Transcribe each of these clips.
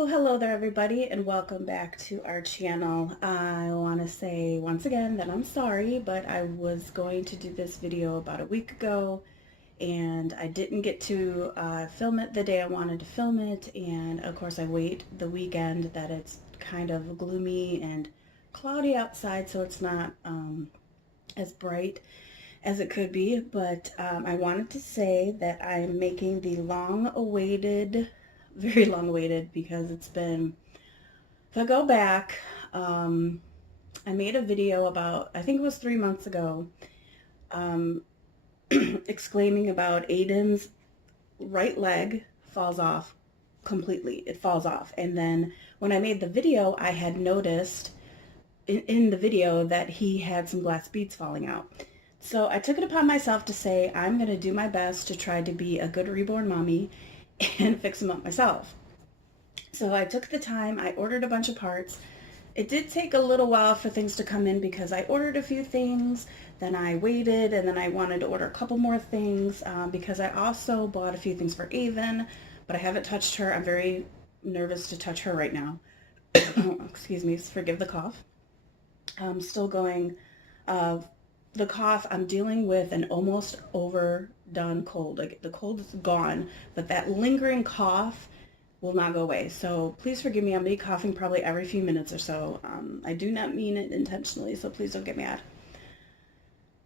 Oh, hello there everybody, and welcome back to our channel. I want to say once again that I'm sorry, but I was going to do this video about a week ago and I didn't get to film it the day I wanted to film it, and of course I wait the weekend that it's kind of gloomy and cloudy outside, so it's not as bright as it could be. But I wanted to say that I'm making the long-awaited, very long-awaited, because it's been, if I go back, I made a video about, I think it was 3 months ago, um, exclaiming about Ayden's right leg falls off completely. It falls off. And then when I made the video, I had noticed in the video that he had some glass beads falling out. So I took it upon myself to say I'm going to do my best to try to be a good reborn mommy and fix them up myself. So I took the time, I ordered a bunch of parts. It did take a little while for things to come in because I ordered a few things, then I waited, and then I wanted to order a couple more things because I also bought a few things for Ayden, but I haven't touched her. I'm very nervous to touch her right now. Excuse me, forgive the cough. I'm still going, the cough, I'm dealing with an almost overdone cold. Like the cold is gone, but that lingering cough will not go away. So please forgive me. I'm going to be coughing probably every few minutes or so. I do not mean it intentionally, so please don't get mad.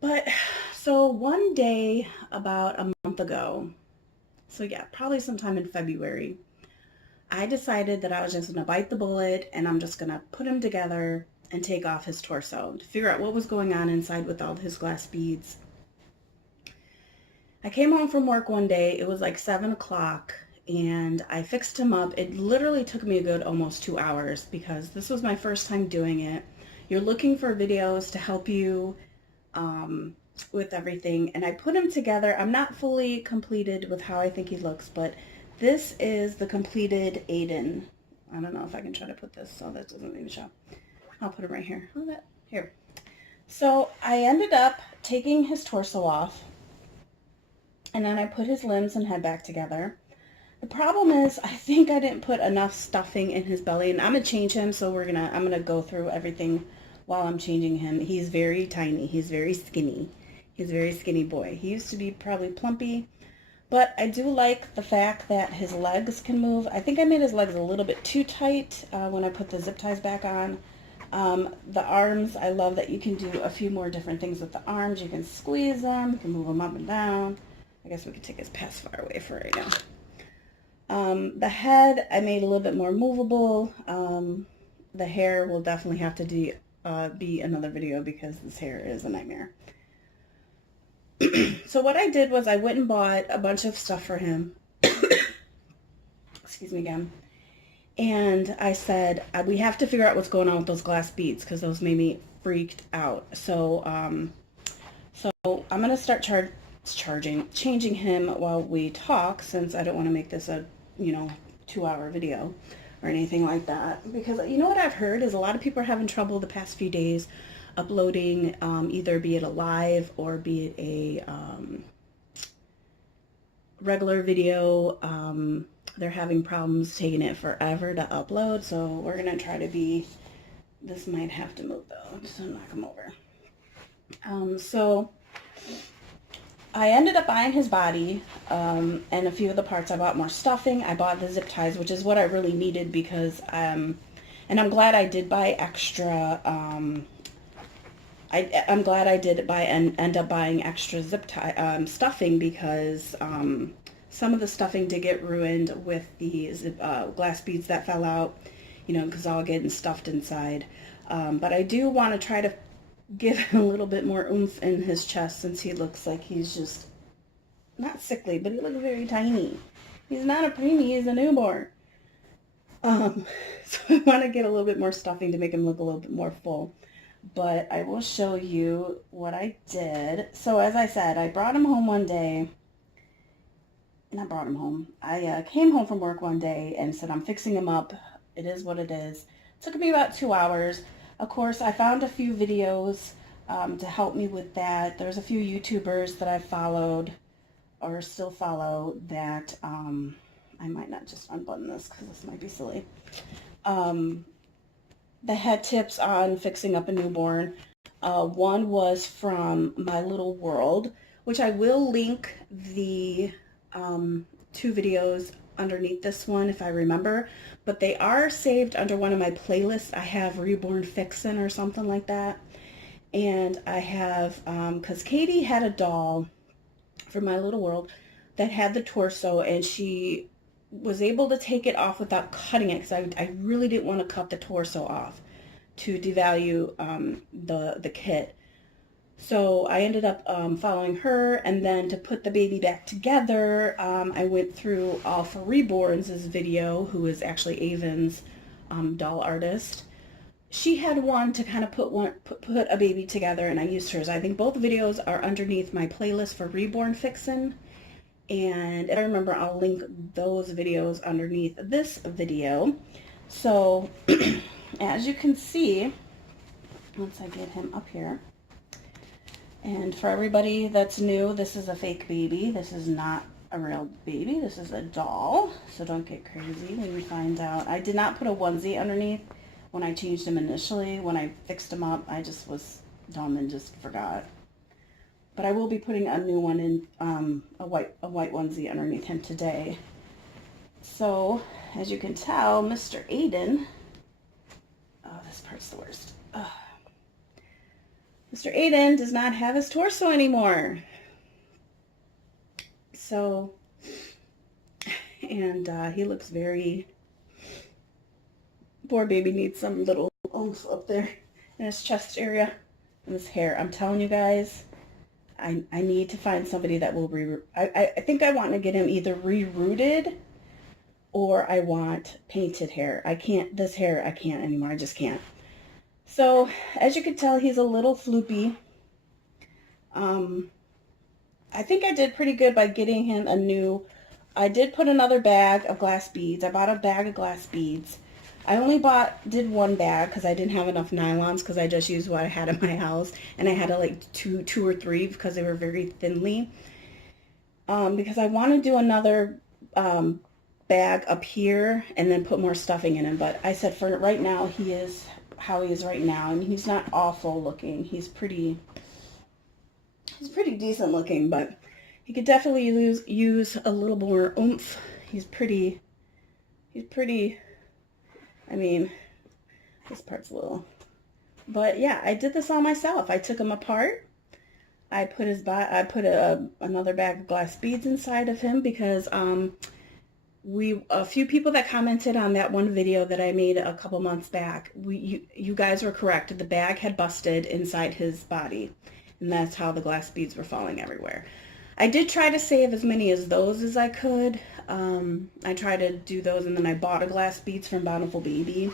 But so one day about a month ago, so yeah, probably sometime in February, I decided that I was just going to bite the bullet and I'm just going to put him together and take off his torso to figure out what was going on inside with all his glass beads. I came home from work one day. It was like 7 o'clock and I fixed him up. It literally took me a good almost 2 hours because this was my first time doing it. You're looking for videos to help you with everything, and I put him together. I'm not fully completed with how I think he looks, but this is the completed Ayden. I don't know if I can try to put this so that doesn't even show. I'll put him right here. Oh, that here. So I ended up taking his torso off, and then I put his limbs and head back together. The problem is I think I didn't put enough stuffing in his belly, and I'm gonna change him, so I'm gonna go through everything while I'm changing him. He's very tiny. He's very skinny. He's a very skinny boy. He used to be probably plumpy, but I do like the fact that his legs can move. I think I made his legs a little bit too tight when I put the zip ties back on. The arms, I love that you can do a few more different things with the arms. You can squeeze them, you can move them up and down. I guess we could take his pacifier away for right now. The head, I made a little bit more movable. The hair will definitely have to be another video because this hair is a nightmare. So what I did was I went and bought a bunch of stuff for him. Excuse me again. And I said, we have to figure out what's going on with those glass beads because those made me freaked out. So, I'm going to start changing him while we talk, since I don't want to make this a, 2-hour video or anything like that. Because you know what I've heard is a lot of people are having trouble the past few days uploading, either be it a live or be it a regular video. They're having problems taking it forever to upload, so we're gonna try to be, this might have to move though, just to knock him over. So I ended up buying his body and a few of the parts. I bought more stuffing. I bought the zip ties, which is what I really needed because, and I'm glad I did buy extra, I'm glad I did buy and end up buying extra zip tie stuffing because some of the stuffing did get ruined with the glass beads that fell out, because all getting stuffed inside. But I do want to try to give him a little bit more oomph in his chest, since he looks like he's just not sickly, but he looks very tiny. He's not a preemie, he's a newborn. So I want to get a little bit more stuffing to make him look a little bit more full. But I will show you what I did. So as I said, I brought him home one day. Not brought him home. I came home from work one day and said, I'm fixing him up. It is what it is. It took me about 2 hours. Of course, I found a few videos to help me with that. There's a few YouTubers that I followed or still follow that I might not just unbutton this because this might be silly. The head tips on fixing up a newborn. One was from My Little World, which I will link the 2 videos underneath this one if I remember, but they are saved under one of my playlists. I have Reborn Fixin' or something like that. And I have, because Katie had a doll from My Little World that had the torso, and she was able to take it off without cutting it, because I really didn't want to cut the torso off to devalue the kit. So I ended up following her, and then to put the baby back together, I went through All for Reborn's video, who is actually Ayden's doll artist. She had one to kind of put a baby together, and I used hers. I think both videos are underneath my playlist for Reborn Fixin', and if I remember, I'll link those videos underneath this video. So as you can see, once I get him up here, and for everybody that's new, this is a fake baby. This is not a real baby. This is a doll, so don't get crazy when you find out. I did not put a onesie underneath when I changed him initially. When I fixed him up, I just was dumb and just forgot. But I will be putting a new one in, a white onesie underneath him today. So, as you can tell, Mr. Ayden, oh, this part's the worst. Mr. Ayden does not have his torso anymore. So, and he looks very, poor baby needs some little oomph up there in his chest area and his hair. I'm telling you guys, I need to find somebody that will I think I want to get him either re-rooted or I want painted hair. I can't, this hair, I can't anymore. I just can't. So, as you can tell, he's a little floopy. I think I did pretty good by getting him a new, I did put another bag of glass beads. I bought a bag of glass beads. I only did one bag because I didn't have enough nylons, because I just used what I had in my house, and I had to like two or three because they were very thinly. Because I want to do another bag up here and then put more stuffing in him. But I said for right now, he is how he is right now. I mean, he's not awful looking. He's pretty decent looking, but he could definitely use a little more oomph. He's pretty, I mean, this part's a little, but yeah, I did this all myself. I took him apart. I put another bag of glass beads inside of him because a few people that commented on that one video that I made a couple months back, you guys were correct. The bag had busted inside his body, and that's how the glass beads were falling everywhere. I did try to save as many as those as I could. I tried to do those, and then I bought a glass beads from Bountiful Baby,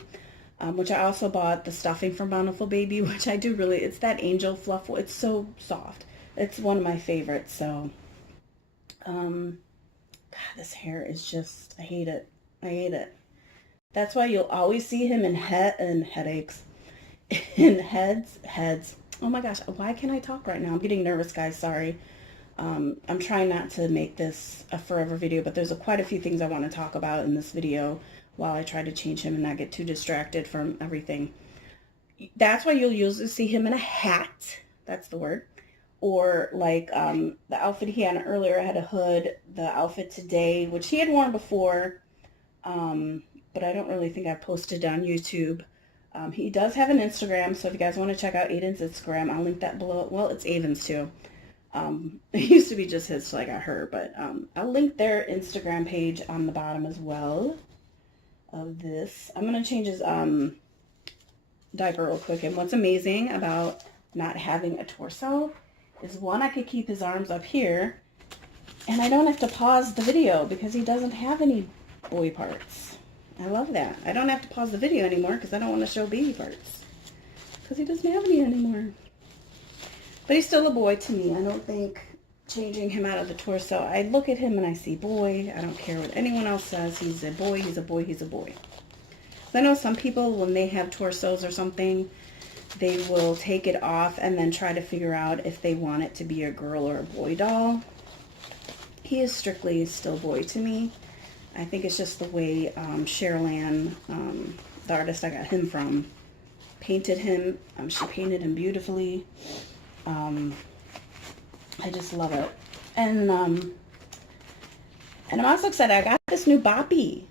which I also bought the stuffing from Bountiful Baby, which I do really, it's that angel fluff. It's so soft. It's one of my favorites. So, God, this hair is just, I hate it. I hate it. That's why you'll always see him in headaches, in heads. Oh my gosh, why can't I talk right now? I'm getting nervous, guys. Sorry. I'm trying not to make this a forever video, but there's quite a few things I want to talk about in this video while I try to change him and not get too distracted from everything. That's why you'll usually see him in a hat. That's the word. Or like the outfit he had earlier had a hood. The outfit today, which he had worn before, but I don't really think I posted on YouTube. He does have an Instagram, so if you guys want to check out Ayden's Instagram, I'll link that below. Well, it's Ayden's too. It used to be just his, so I got her, but I'll link their Instagram page on the bottom as well of this. I'm going to change his diaper real quick, and what's amazing about not having a torso is, one, I could keep his arms up here, and I don't have to pause the video because he doesn't have any boy parts. I love that. I don't have to pause the video anymore because I don't want to show baby parts because he doesn't have any anymore. But he's still a boy to me. I don't think changing him out of the torso, I look at him and I see boy. I don't care what anyone else says. He's a boy, he's a boy, he's a boy. So I know some people, when they have torsos or something, they will take it off and then try to figure out if they want it to be a girl or a boy doll. He is strictly still boy to me. I think it's just the way Cheryl, the artist I got him from, painted him. She painted him beautifully. I just love it. And I'm also excited. I got this new boppy.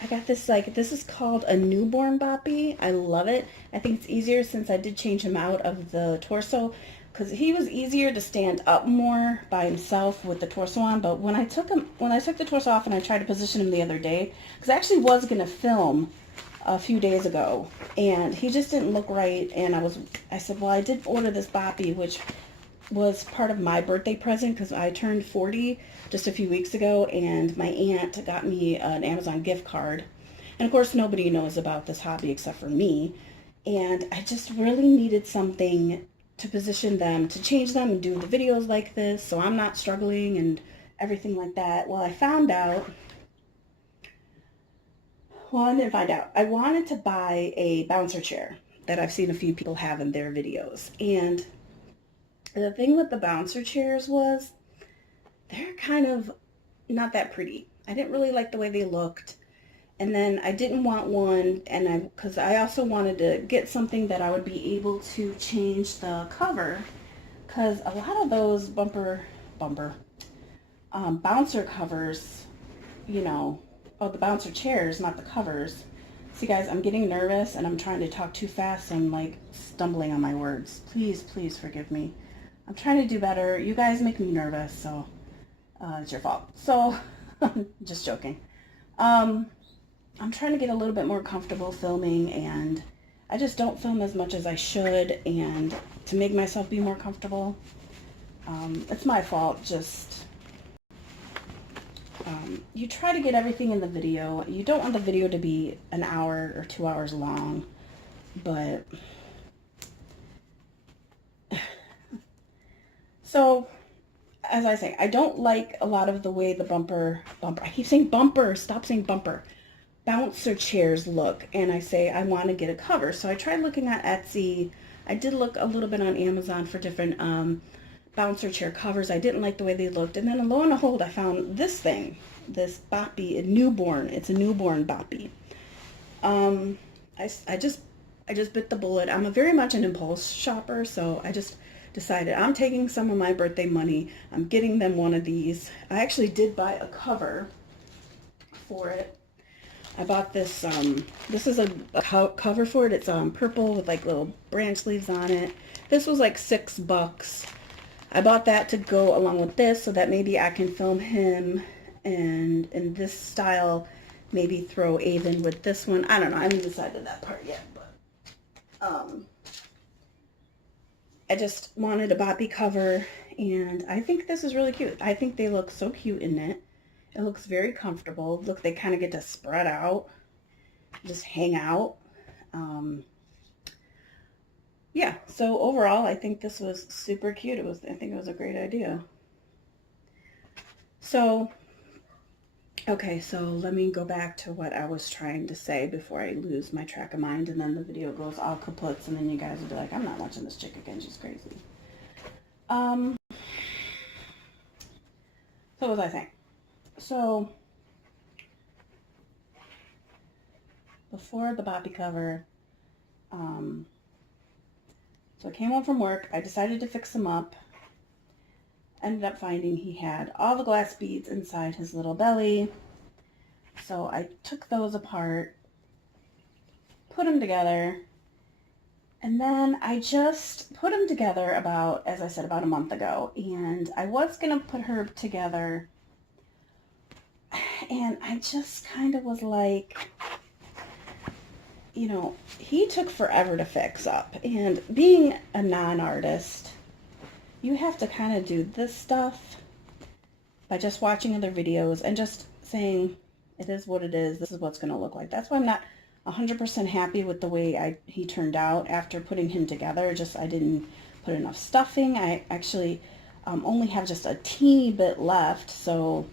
I got this, like, this is called a newborn boppy. I love it. I think it's easier since I did change him out of the torso, because he was easier to stand up more by himself with the torso on. But when I took the torso off and I tried to position him the other day, because I actually was going to film a few days ago, and he just didn't look right. And I said, well, I did order this boppy, which was part of my birthday present because I turned 40 just a few weeks ago, and my aunt got me an Amazon gift card. And of course, nobody knows about this hobby except for me. And I just really needed something to position them, to change them and do the videos like this, so I'm not struggling and everything like that. Well, I found out, well, I didn't find out. I wanted to buy a bouncer chair that I've seen a few people have in their videos. And the thing with the bouncer chairs was they're kind of not that pretty. I didn't really like the way they looked. And then I didn't want one, and because I also wanted to get something that I would be able to change the cover, because a lot of those bouncer covers, you know, oh, the bouncer chairs, not the covers. See, guys, I'm getting nervous and I'm trying to talk too fast. I'm like stumbling on my words. Please, please forgive me. I'm trying to do better. You guys make me nervous, so it's your fault. So, just joking. I'm trying to get a little bit more comfortable filming, and I just don't film as much as I should, and to make myself be more comfortable. It's my fault. Just you try to get everything in the video. You don't want the video to be an hour or 2 hours long, but so as I say, I don't like a lot of the way the bumper, I keep saying bumper, stop saying bumper, bouncer chairs look, and I say I want to get a cover. So I tried looking at Etsy. I did look a little bit on Amazon for different bouncer chair covers. I didn't like the way they looked, and then lo and behold, I found this thing, this boppy, a newborn. It's a newborn boppy. I just bit the bullet. I'm very much an impulse shopper, so I just decided I'm taking some of my birthday money. I'm getting them one of these. I actually did buy a cover for it. I bought this, this is a cover for it. It's purple with like little branch leaves on it. This was like $6. I bought that to go along with this so that maybe I can film him and in this style, maybe throw Ayden with this one. I don't know. I haven't decided that part yet, but I just wanted a boppy cover, and I think this is really cute. I think they look so cute in it. It looks very comfortable. Look, they kind of get to spread out, just hang out. Yeah, so overall, I think this was super cute. I think it was a great idea. So, okay, so let me go back to what I was trying to say before I lose my track of mind, and then the video goes all kaputs, and then you guys will be like, I'm not watching this chick again, she's crazy. So what was I saying? So, before the boppy cover, so I came home from work, I decided to fix him up, ended up finding he had all the glass beads inside his little belly, so I took those apart, put them together, and then I just put them together about, as I said, about a month ago, and I was going to put her together, and I just kind of was like, you know, he took forever to fix up, and being a non-artist, you have to kind of do this stuff by just watching other videos and just saying, it is what it is, this is what's going to look like. That's why I'm not 100% happy with the way he turned out after putting him together. I didn't put enough stuffing. I actually only have just a teeny bit left, so,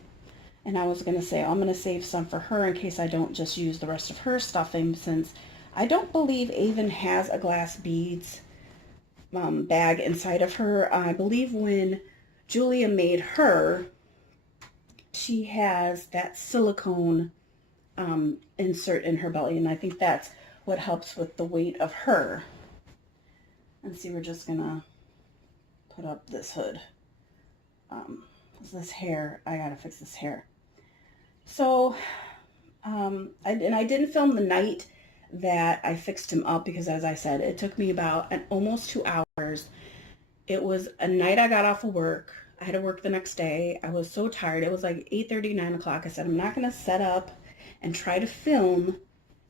and I was going to say, I'm going to save some for her in case I don't just use the rest of her stuffing, since I don't believe Ayden has a glass beads bag inside of her. I believe when Julia made her, she has that silicone insert in her belly, and I think that's what helps with the weight of her. And see, we're just gonna put up this hood. This hair, I gotta fix this hair. So, I didn't film the night that I fixed him up because, as I said, it took me about almost 2 hours. It was a night I got off of work. I had to work the next day. I was so tired. It was like 8:30, 9 o'clock. I said, I'm not going to set up and try to film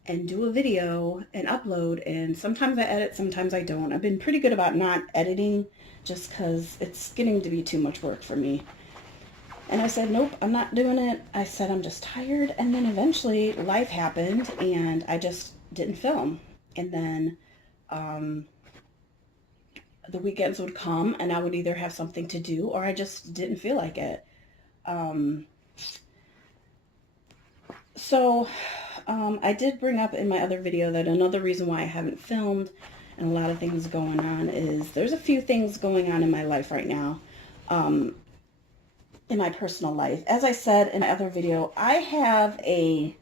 and do a video and upload. And sometimes I edit, sometimes I don't. I've been pretty good about not editing just because it's getting to be too much work for me. And I said, nope, I'm not doing it. I said, I'm just tired. And then eventually life happened and I just didn't film. And then the weekends would come and I would either have something to do or I just didn't feel like it. I did bring up in my other video that another reason why I haven't filmed and a lot of things going on is there's a few things going on in my life right now. In my personal life. As I said in my other video, I have a,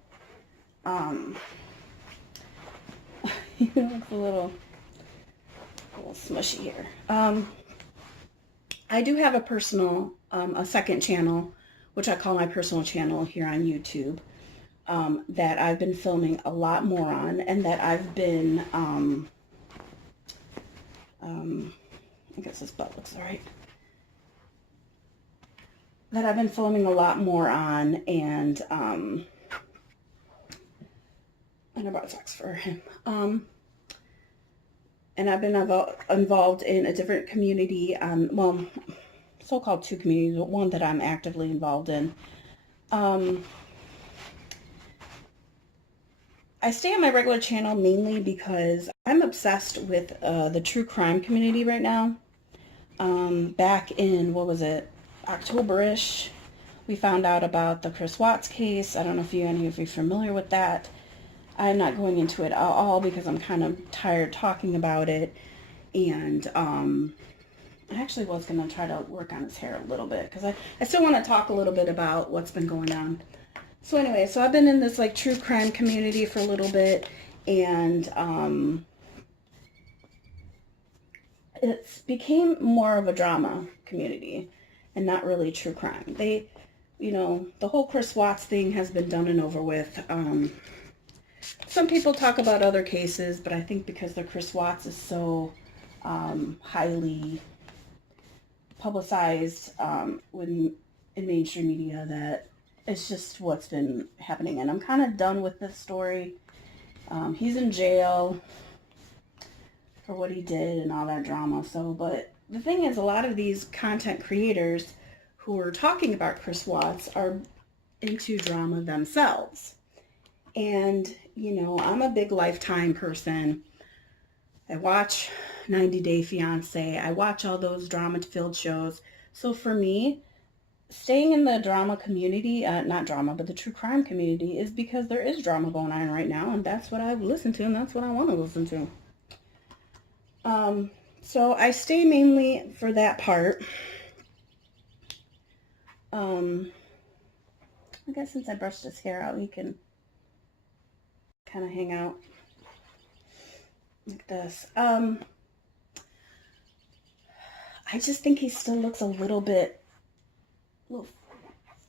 it's a little smushy here. I do have a personal, a second channel, which I call my personal channel here on YouTube, that I've been filming a lot more on and that I've been, I guess this butt looks all right. That I've been filming a lot more on, and I brought socks for him. And I've been involved in a different community, well, so-called 2 communities, but one that I'm actively involved in. I stay on my regular channel mainly because I'm obsessed with the true crime community right now. Back in, what was it? October-ish, we found out about the Chris Watts case. I don't know if any of you are familiar with that. I'm not going into it at all because I'm kind of tired talking about it. And I actually was going to try to work on his hair a little bit because I still want to talk a little bit about what's been going on. So anyway, so I've been in this like true crime community for a little bit, and it's became more of a drama community and not really true crime. They, you know, the whole Chris Watts thing has been done and over with. Some people talk about other cases, but I think because the Chris Watts is so highly publicized in mainstream media that it's just what's been happening. And I'm kind of done with this story. He's in jail for what he did and all that drama. So, but the thing is, a lot of these content creators who are talking about Chris Watts are into drama themselves. And, you know, I'm a big Lifetime person. I watch 90 Day Fiance. I watch all those drama-filled shows. So for me, staying in the drama community, not drama, but the true crime community, is because there is drama going on right now, and that's what I listen to, and that's what I want to listen to. So I stay mainly for that part. I guess since I brushed his hair out, he can kind of hang out like this. I just think he still looks a little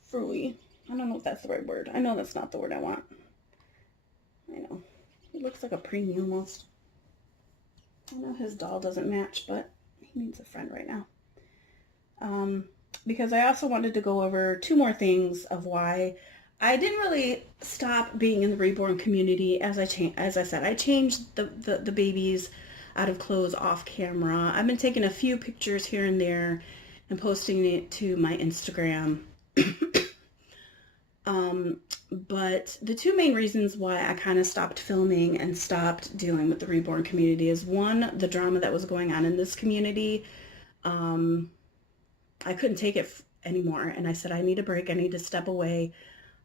frilly. I don't know if that's the right word. I know that's not the word I want. I know. He looks like a preemie almost. I know his doll doesn't match, but he needs a friend right now. Because I also wanted to go over 2 more things of why I didn't really stop being in the reborn community. As I said, I changed the babies out of clothes off camera. I've been taking a few pictures here and there and posting it to my Instagram. But the 2 main reasons why I kind of stopped filming and stopped dealing with the reborn community is, 1, the drama that was going on in this community. I couldn't take it anymore, and I said, I need a break. I need to step away.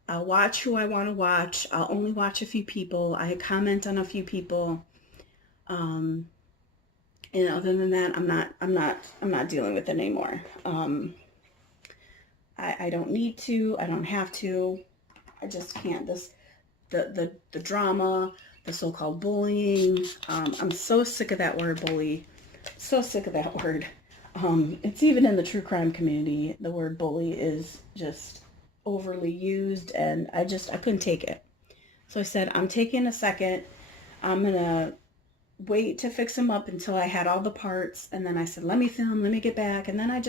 I'll watch who I want to watch. I'll only watch a few people. I comment on a few people. And other than that, I'm not dealing with it anymore. I don't need to. I don't have to. I just can't. The drama, the so-called bullying. I'm so sick of that word, bully. So sick of that word. It's even in the true crime community. The word bully is just overly used, and I couldn't take it. So I said, I'm taking a second. I'm gonna wait to fix him up until I had all the parts, and then I said, let me film, let me get back, and then I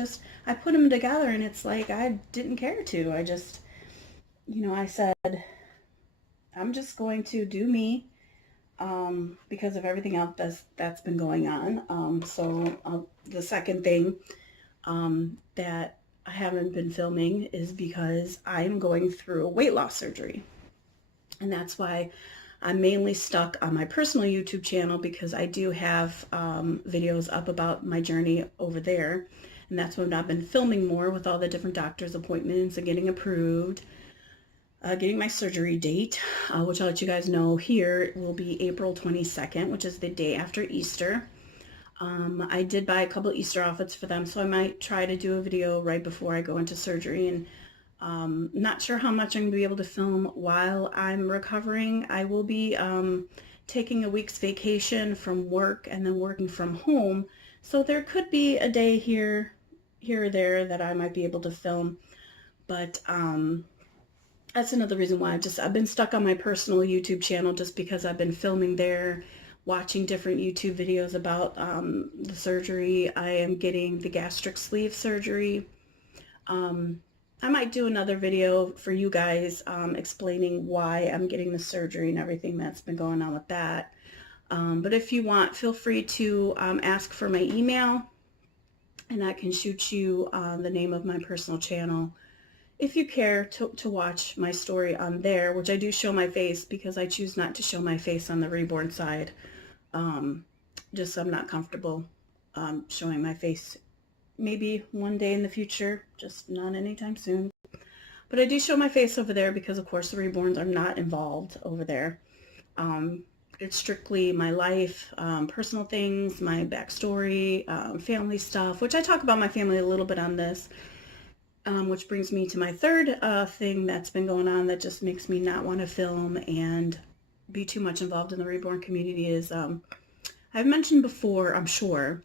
put them together, and it's like I didn't care to. I just, I said, I'm just going to do me, because of everything else that's been going on. The second thing that I haven't been filming is because I'm going through a weight loss surgery. And that's why I'm mainly stuck on my personal YouTube channel, because I do have videos up about my journey over there. And that's when I've been filming more with all the different doctor's appointments and getting approved. Getting my surgery date, which I'll let you guys know here, will be April 22nd, which is the day after Easter. I did buy a couple of Easter outfits for them, so I might try to do a video right before I go into surgery. And not sure how much I'm going to be able to film while I'm recovering. I will be taking a week's vacation from work and then working from home. So there could be a day here or there that I might be able to film. But that's another reason why I've been stuck on my personal YouTube channel, just because I've been filming there, watching different YouTube videos about the surgery. I am getting the gastric sleeve surgery. I might do another video for you guys explaining why I'm getting the surgery and everything that's been going on with that. But if you want, feel free to ask for my email, and I can shoot you the name of my personal channel if you care to watch my story on there, which I do show my face, because I choose not to show my face on the reborn side. Just so I'm not comfortable showing my face. Maybe one day in the future, just not anytime soon. But I do show my face over there because, of course, the reborns are not involved over there. It's strictly my life, personal things, my backstory, family stuff, which I talk about my family a little bit on this. Which brings me to my third thing that's been going on that just makes me not want to film and be too much involved in the reborn community is, I've mentioned before, I'm sure,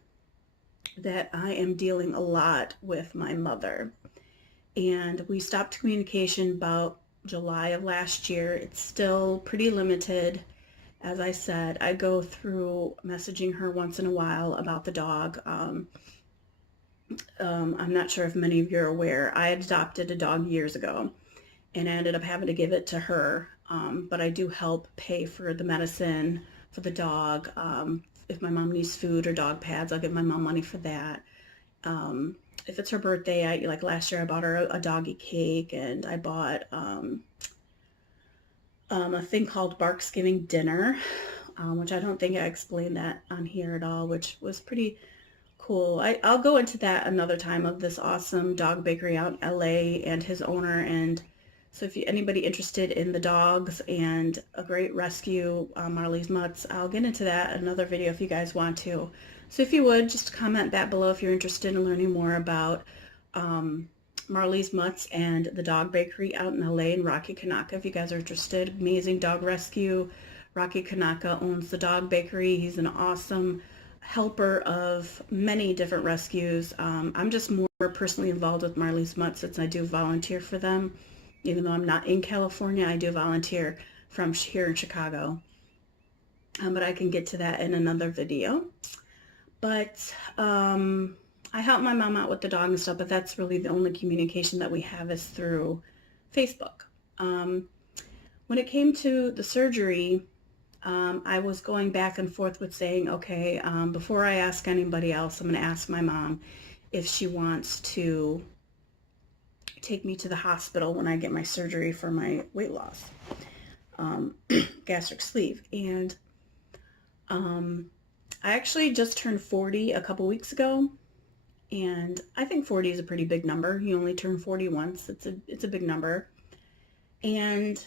that I am dealing a lot with my mother. And we stopped communication about July of last year. It's still pretty limited. As I said, I go through messaging her once in a while about the dog. I'm not sure if many of you are aware, I adopted a dog years ago, and I ended up having to give it to her. But I do help pay for the medicine for the dog. If my mom needs food or dog pads, I'll give my mom money for that. If it's her birthday, like last year I bought her a doggy cake, and I bought a thing called Barksgiving dinner, which I don't think I explained that on here at all, which was pretty cool. I'll go into that another time, of this awesome dog bakery out in LA and his owner. And so if anybody interested in the dogs and a great rescue, Marley's Mutts, I'll get into that in another video if you guys want to. So if you would, just comment that below if you're interested in learning more about Marley's Mutts and the dog bakery out in LA and Rocky Kanaka. If you guys are interested, amazing dog rescue. Rocky Kanaka owns the dog bakery. He's an awesome helper of many different rescues. I'm just more personally involved with Marley's Mutts since I do volunteer for them. Even though I'm not in California, I do volunteer from here in Chicago. But I can get to that in another video. But I help my mom out with the dog and stuff, but that's really the only communication that we have is through Facebook. When it came to the surgery, I was going back and forth with saying, okay, before I ask anybody else, I'm going to ask my mom if she wants to take me to the hospital when I get my surgery for my weight loss, gastric sleeve. And I actually just turned 40 a couple weeks ago, and I think 40 is a pretty big number. You only turn 40 once. It's a big number. And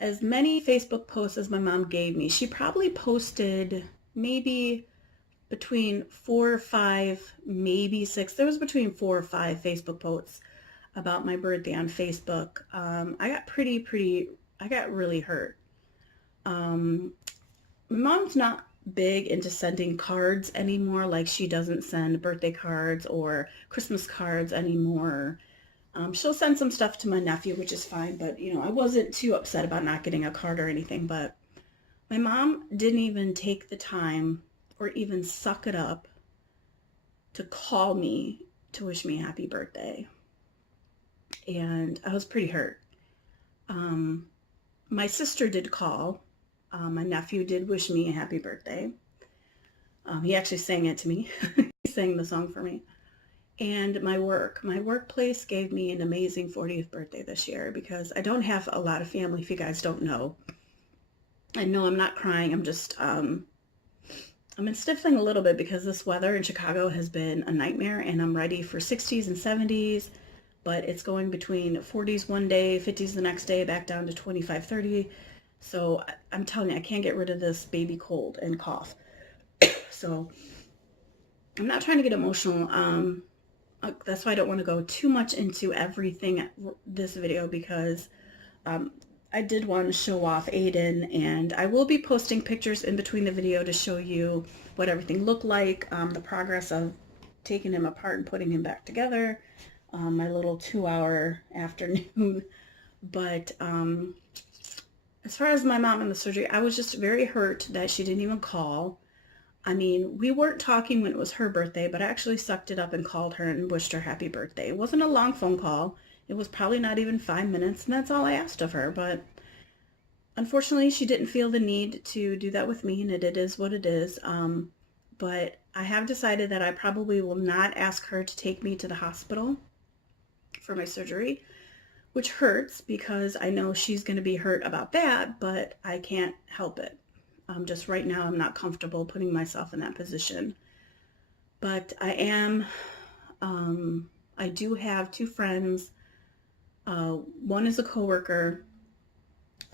as many Facebook posts as my mom gave me, she probably posted maybe between 4 or 5, maybe 6. There was between 4 or 5 Facebook posts about my birthday on Facebook. I got really hurt. Um, my mom's not big into sending cards anymore. Like she doesn't send birthday cards or Christmas cards anymore. She'll send some stuff to my nephew, which is fine, but I wasn't too upset about not getting a card or anything, but my mom didn't even take the time or even suck it up to call me to wish me a happy birthday. And I was pretty hurt. Um, my sister did call. My nephew did wish me a happy birthday. He actually sang it to me. He sang the song for me. And my workplace gave me an amazing 40th birthday this year because I don't have a lot of family, if you guys don't know. I know I'm not crying. I'm just, I'm stifling a little bit because this weather in Chicago has been a nightmare, and I'm ready for 60s and 70s, but it's going between 40s one day, 50s the next day, back down to 25, 30. So I'm telling you, I can't get rid of this baby cold and cough. So I'm not trying to get emotional. That's why I don't want to go too much into everything this video because I did want to show off Ayden, and I will be posting pictures in between the video to show you what everything looked like, the progress of taking him apart and putting him back together, my little 2-hour afternoon. But as far as my mom and the surgery, I was just very hurt that she didn't even call. I mean, we weren't talking when it was her birthday, but I actually sucked it up and called her and wished her happy birthday. It wasn't a long phone call. It was probably not even 5 minutes, and that's all I asked of her. But unfortunately, she didn't feel the need to do that with me, and it is what it is. But I have decided that I probably will not ask her to take me to the hospital for my surgery, which hurts because I know she's going to be hurt about that, but I can't help it. Just right now, I'm not comfortable putting myself in that position. But I do have 2 friends. One is a coworker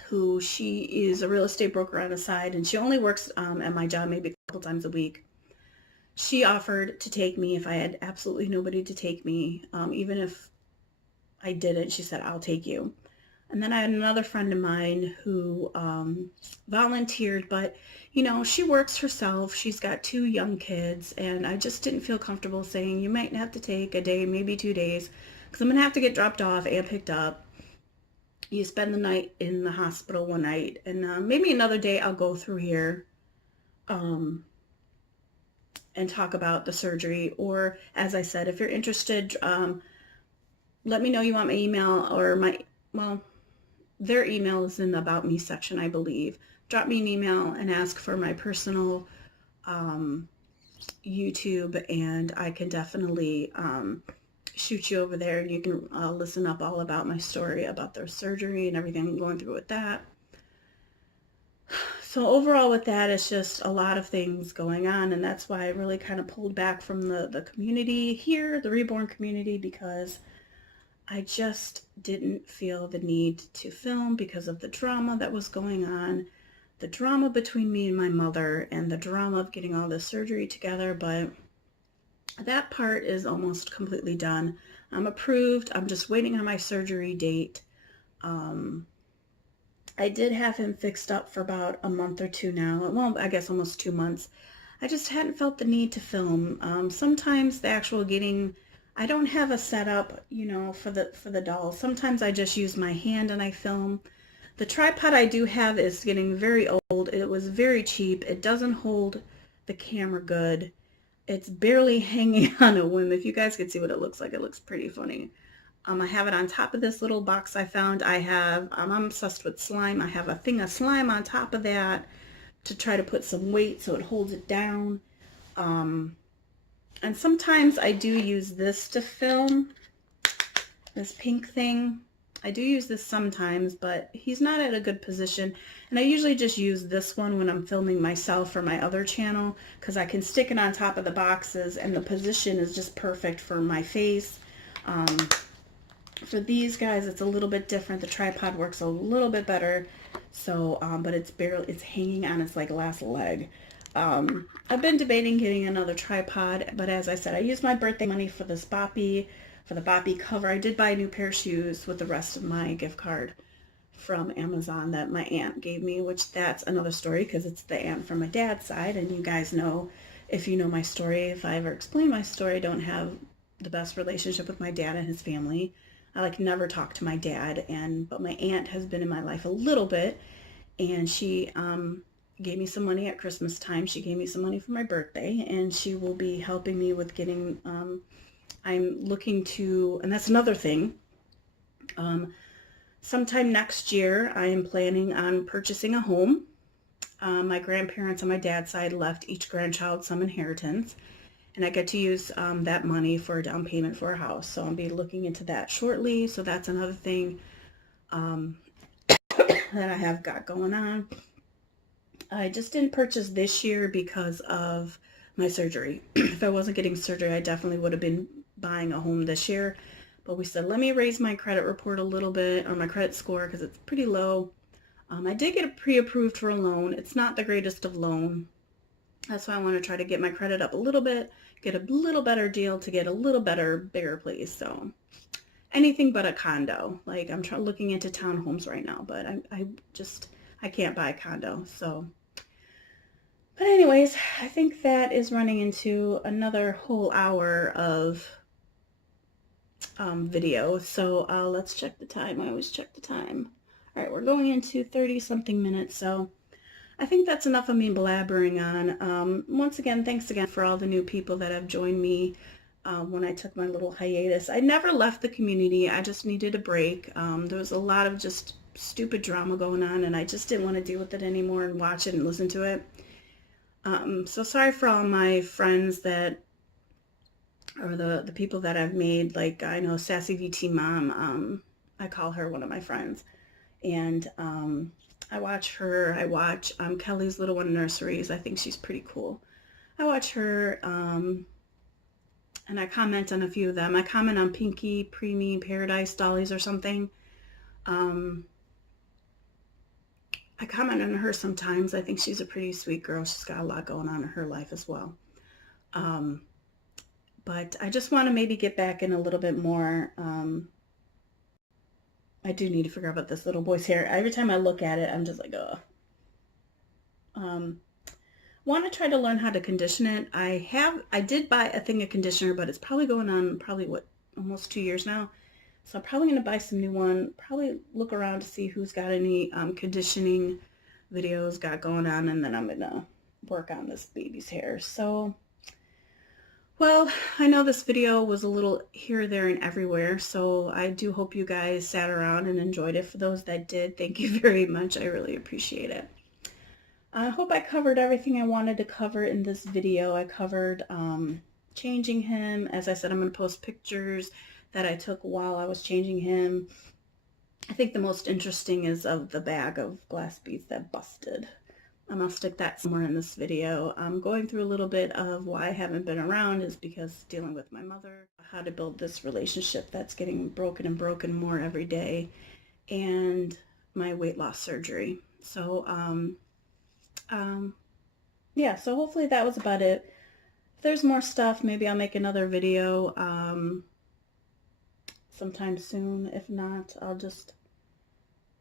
who she is a real estate broker on the side, and she only works at my job maybe a couple times a week. She offered to take me if I had absolutely nobody to take me. Even if I didn't, she said, I'll take you. And then I had another friend of mine who volunteered, but she works herself. She's got 2 young kids, and I just didn't feel comfortable saying, you might have to take a day, maybe 2 days, because I'm going to have to get dropped off and picked up. You spend the night in the hospital one night, and maybe another day I'll go through here and talk about the surgery. Or, as I said, if you're interested, let me know you want my email or their email is in the About Me section, I believe. Drop me an email and ask for my personal YouTube, and I can definitely shoot you over there, and you can listen up all about my story about their surgery and everything I'm going through with that. So overall with that, it's just a lot of things going on, and that's why I really kind of pulled back from the community here, the reborn community, because I just didn't feel the need to film because of the drama that was going on, the drama between me and my mother, and the drama of getting all this surgery together. But that part is almost completely done. I'm approved. I'm just waiting on my surgery date. I did have him fixed up for about a month or 2 now. Well, I guess almost 2 months. I just hadn't felt the need to film. Sometimes the actual getting... I don't have a setup, for the doll. Sometimes I just use my hand and I film. The tripod I do have is getting very old. It was very cheap. It doesn't hold the camera good. It's barely hanging on a whim. If you guys could see what it looks like, it looks pretty funny. I have it on top of this little box I found. I'm obsessed with slime. I have a thing of slime on top of that to try to put some weight so it holds it down. And sometimes I do use this to film, this pink thing. I do use this sometimes, but he's not at a good position. And I usually just use this one when I'm filming myself for my other channel, because I can stick it on top of the boxes and the position is just perfect for my face. For these guys, it's a little bit different. The tripod works a little bit better. So, but it's hanging on its last leg. I've been debating getting another tripod, but as I said, I used my birthday money for this boppy for the Boppy cover. I did buy a new pair of shoes with the rest of my gift card from Amazon that my aunt gave me, which that's another story because it's the aunt from my dad's side. And you guys know, if you know my story, if I ever explain my story, I don't have the best relationship with my dad and his family. I like never talk to my dad, but my aunt has been in my life a little bit, and she gave me some money at Christmas time. She gave me some money for my birthday, and she will be helping me with getting, I'm looking to, and that's another thing, sometime next year I am planning on purchasing a home. My grandparents on my dad's side left each grandchild some inheritance, and I get to use that money for a down payment for a house. So I'll be looking into that shortly. So that's another thing that I have got going on. I just didn't purchase this year because of my surgery. If I wasn't getting surgery, I definitely would have been buying a home this year. But we said, let me raise my credit report a little bit, or my credit score, because it's pretty low. I did get pre-approved for a loan. It's not the greatest of loan. That's why I want to try to get my credit up a little bit, get a little better deal to get a little better, bigger place. So anything but a condo. Like I'm looking into townhomes right now, but I can't buy a condo. So, but anyways, I think that is running into another whole hour of video. So let's check the time. I always check the time. All right, we're going into 30 something minutes. So I think that's enough of me blabbering on. Once again, thanks again for all the new people that have joined me when I took my little hiatus. I never left the community. I just needed a break. There was a lot of just stupid drama going on, and I just didn't want to deal with it anymore and watch it and listen to it. So sorry for all my friends that, or the people that I've made. Like I know Sassy VT Mom, I call her one of my friends. And I watch her. I watch Kelly's Little One Nurseries. I think she's pretty cool. I watch her, and I comment on a few of them. I comment on Pinky, Preemie, Paradise Dollies or something. I comment on her sometimes. I think she's a pretty sweet girl. She's got a lot going on in her life as well. But I just want to maybe get back in a little bit more. I do need to figure out about this little boy's hair. Every time I look at it, I'm just like, ugh. Want to try to learn how to condition it. I did buy a thing of conditioner, but it's probably going on almost 2 years now. So I'm probably going to buy some new one, probably look around to see who's got any conditioning videos got going on, and then I'm going to work on this baby's hair. So, well, I know this video was a little here, there, and everywhere, so I do hope you guys sat around and enjoyed it. For those that did, thank you very much. I really appreciate it. I hope I covered everything I wanted to cover in this video. I covered changing him. As I said, I'm going to post pictures that I took while I was changing him. I think the most interesting is of the bag of glass beads that busted. I'm going to stick that somewhere in this video. I'm going through a little bit of why I haven't been around is because dealing with my mother, how to build this relationship that's getting broken and broken more every day, and my weight loss surgery. So, yeah, so hopefully that was about it. If there's more stuff, maybe I'll make another video sometime soon. If not, I'll just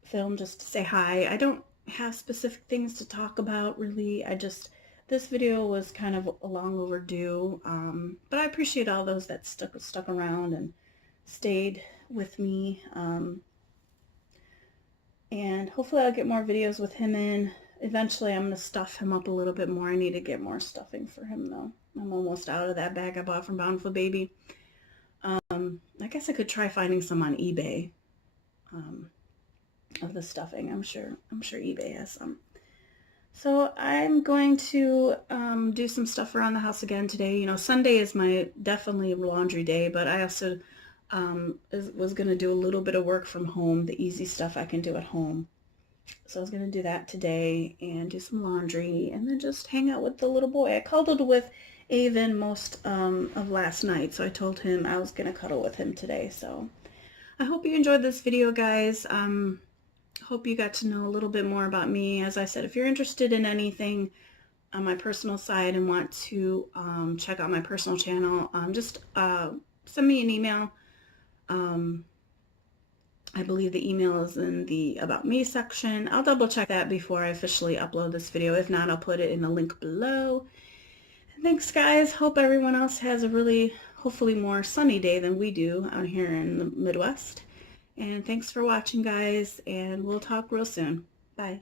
film just to say hi. I don't have specific things to talk about really. This video was kind of long overdue, but I appreciate all those that stuck around and stayed with me, and hopefully I'll get more videos with him in. Eventually I'm going to stuff him up a little bit more. I need to get more stuffing for him though. I'm almost out of that bag I bought from Bountiful Baby. I guess I could try finding some on eBay of the stuffing. I'm sure eBay has some. So I'm going to do some stuff around the house again today. You know, Sunday is my definitely laundry day, but I also was going to do a little bit of work from home, the easy stuff I can do at home. So I was going to do that today and do some laundry and then just hang out with the little boy. I cuddled with Ayden most of last night, so I told him I was going to cuddle with him today. So I hope you enjoyed this video, guys. Hope you got to know a little bit more about me. As I said, if you're interested in anything on my personal side and want to check out my personal channel, just send me an email. I believe the email is in the About Me section. I'll double check that before I officially upload this video. If not, I'll put it in the link below. Thanks, guys. Hope everyone else has a really, hopefully more sunny day than we do out here in the Midwest. And thanks for watching, guys, and we'll talk real soon. Bye.